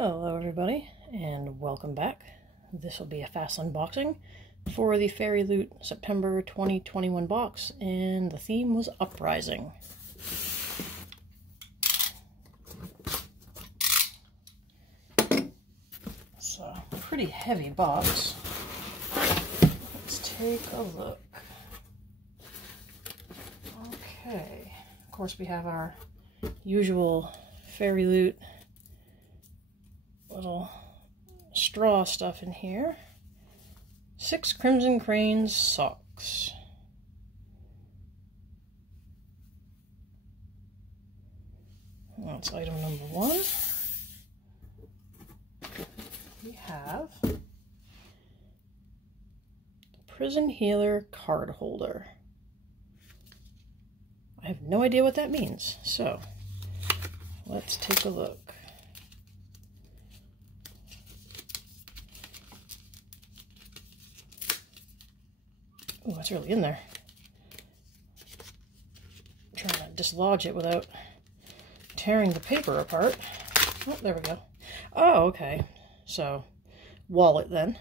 Hello everybody, and welcome back. This will be a fast unboxing for the Fairyloot September 2021 box, and the theme was Uprising. It's a pretty heavy box. Let's take a look. Okay, of course we have our usual Fairyloot little straw stuff in here. 6 Crimson Cranes socks. That's item number 1. We have the Prison Healer card holder. I have no idea what that means, so let's take a look. Oh, it's really in there. I'm trying to dislodge it without tearing the paper apart. Oh, there we go. Oh, okay. So, wallet then.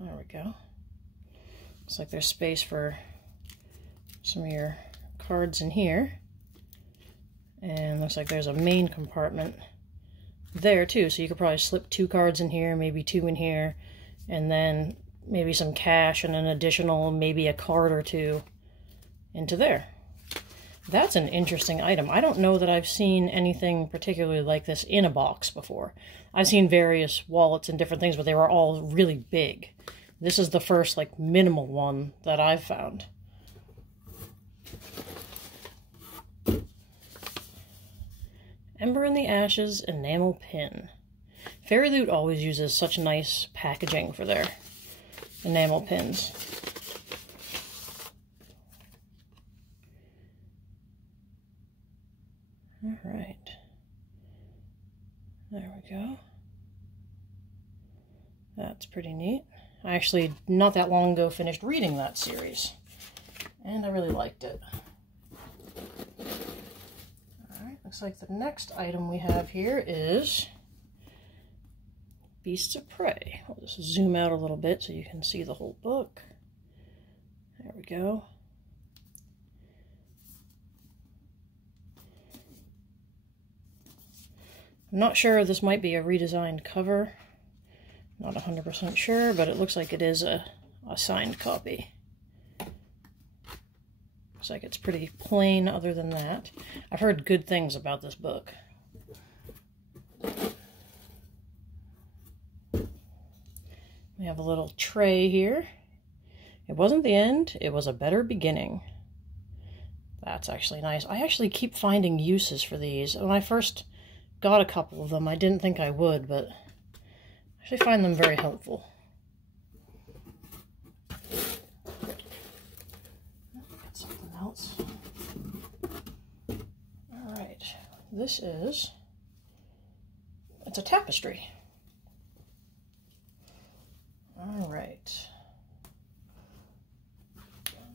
There we go. Looks like there's space for some of your cards in here. And looks like there's a main compartment there too. So you could probably slip 2 cards in here, maybe 2 in here, and then maybe some cash and an additional, maybe a card or 2 into there. That's an interesting item. I don't know that I've seen anything particularly like this in a box before. I've seen various wallets and different things, but they were all really big. This is the first, like, minimal one that I've found. Ember in the Ashes enamel pin. Fairyloot always uses such nice packaging for their enamel pins. All right. There we go. That's pretty neat. I actually, not that long ago, finished reading that series, and I really liked it. All right, looks like the next item we have here is Beasts of Prey. I'll just zoom out a little bit so you can see the whole book. There we go. I'm not sure, this might be a redesigned cover. Not 100% sure, but it looks like it is a signed copy. Looks like it's pretty plain other than that. I've heard good things about this book. We have a little tray here. It wasn't the end, it was a better beginning. That's actually nice. I actually keep finding uses for these. When I first got a couple of them, I didn't think I would, but I actually find them very helpful. Get something else. Alright, it's a tapestry. Alright.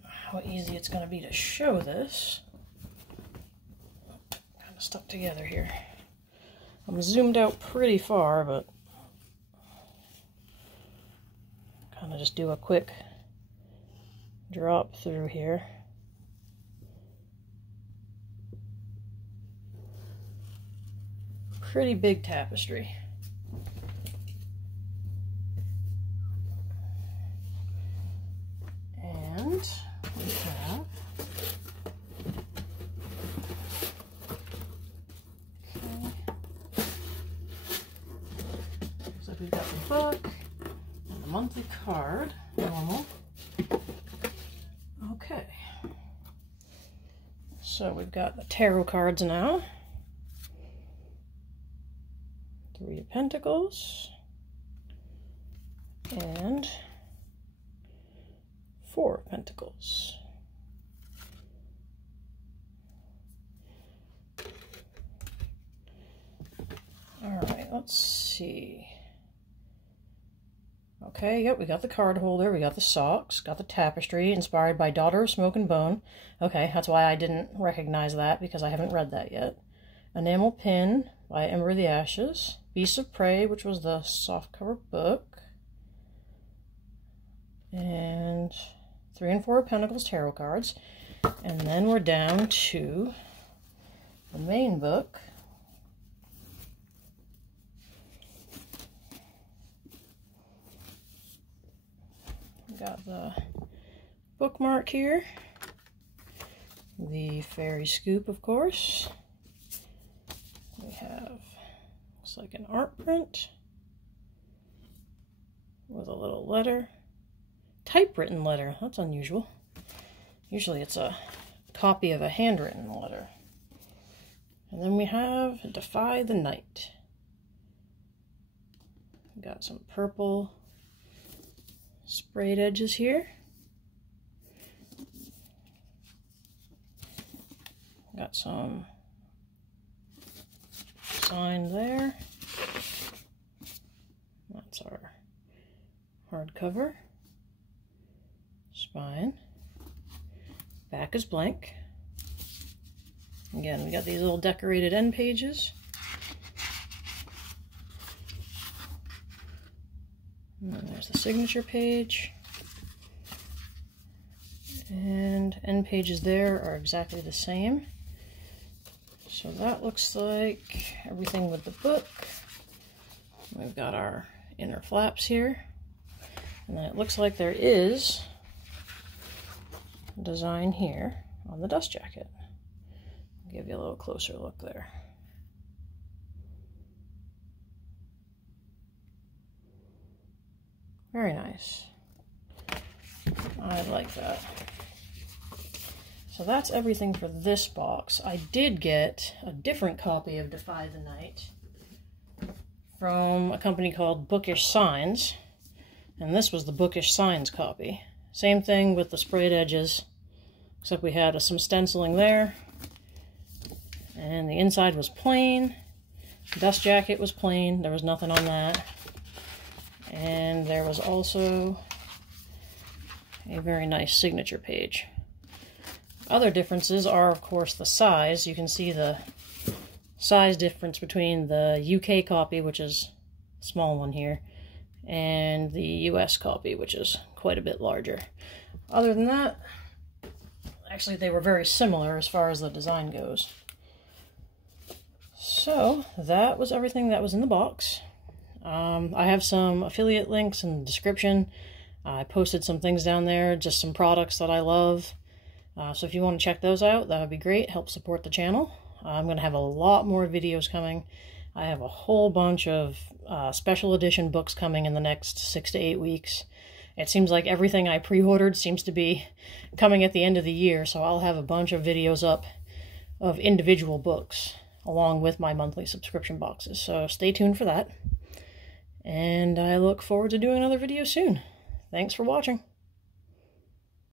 How easy it's going to be to show this. Kind of stuck together here. I'm zoomed out pretty far, but kind of just do a quick drop through here. Pretty big tapestry. And we have so we've got the book and the monthly card, normal. Okay. So we've got the tarot cards now. 3 of Pentacles and 4 of Pentacles. Alright, let's see. Okay, yep, we got the card holder, we got the socks, got the tapestry, inspired by Daughter of Smoke and Bone. Okay, that's why I didn't recognize that, because I haven't read that yet. Enamel pin, by Ember the Ashes, Beasts of Prey, which was the softcover book, and 3 and 4 of Pentacles tarot cards. And then we're down to the main book. We got the bookmark here, the fairy scoop, of course. We have, looks like an art print with a little letter. Typewritten letter, that's unusual. Usually it's a copy of a handwritten letter. And then we have Defy the Night. We got some purple sprayed edges here. Got some sign there. That's our hardcover. Spine. Back is blank. Again, we got these little decorated end pages. And then there's the signature page. And end pages there are exactly the same. So that looks like everything with the book. We've got our inner flaps here. And then it looks like there is a design here on the dust jacket. I'll give you a little closer look there. Very nice. I like that. So that's everything for this box. I did get a different copy of Defy the Night from a company called Bookish Signs, and this was the Bookish Signs copy. Same thing with the sprayed edges, except we had some stenciling there, and the inside was plain. The dust jacket was plain, there was nothing on that. And there was also a very nice signature page. Other differences are, of course, the size. You can see the size difference between the UK copy, which is a small one here, and the US copy, which is quite a bit larger. Other than that, actually they were very similar as far as the design goes. So that was everything that was in the box. I have some affiliate links in the description. I posted some things down there, just some products that I love. So if you want to check those out, that would be great. Help support the channel. I'm going to have a lot more videos coming. I have a whole bunch of special edition books coming in the next 6 to 8 weeks. It seems like everything I pre-ordered seems to be coming at the end of the year, so I'll have a bunch of videos up of individual books along with my monthly subscription boxes. So stay tuned for that. And I look forward to doing another video soon. Thanks for watching.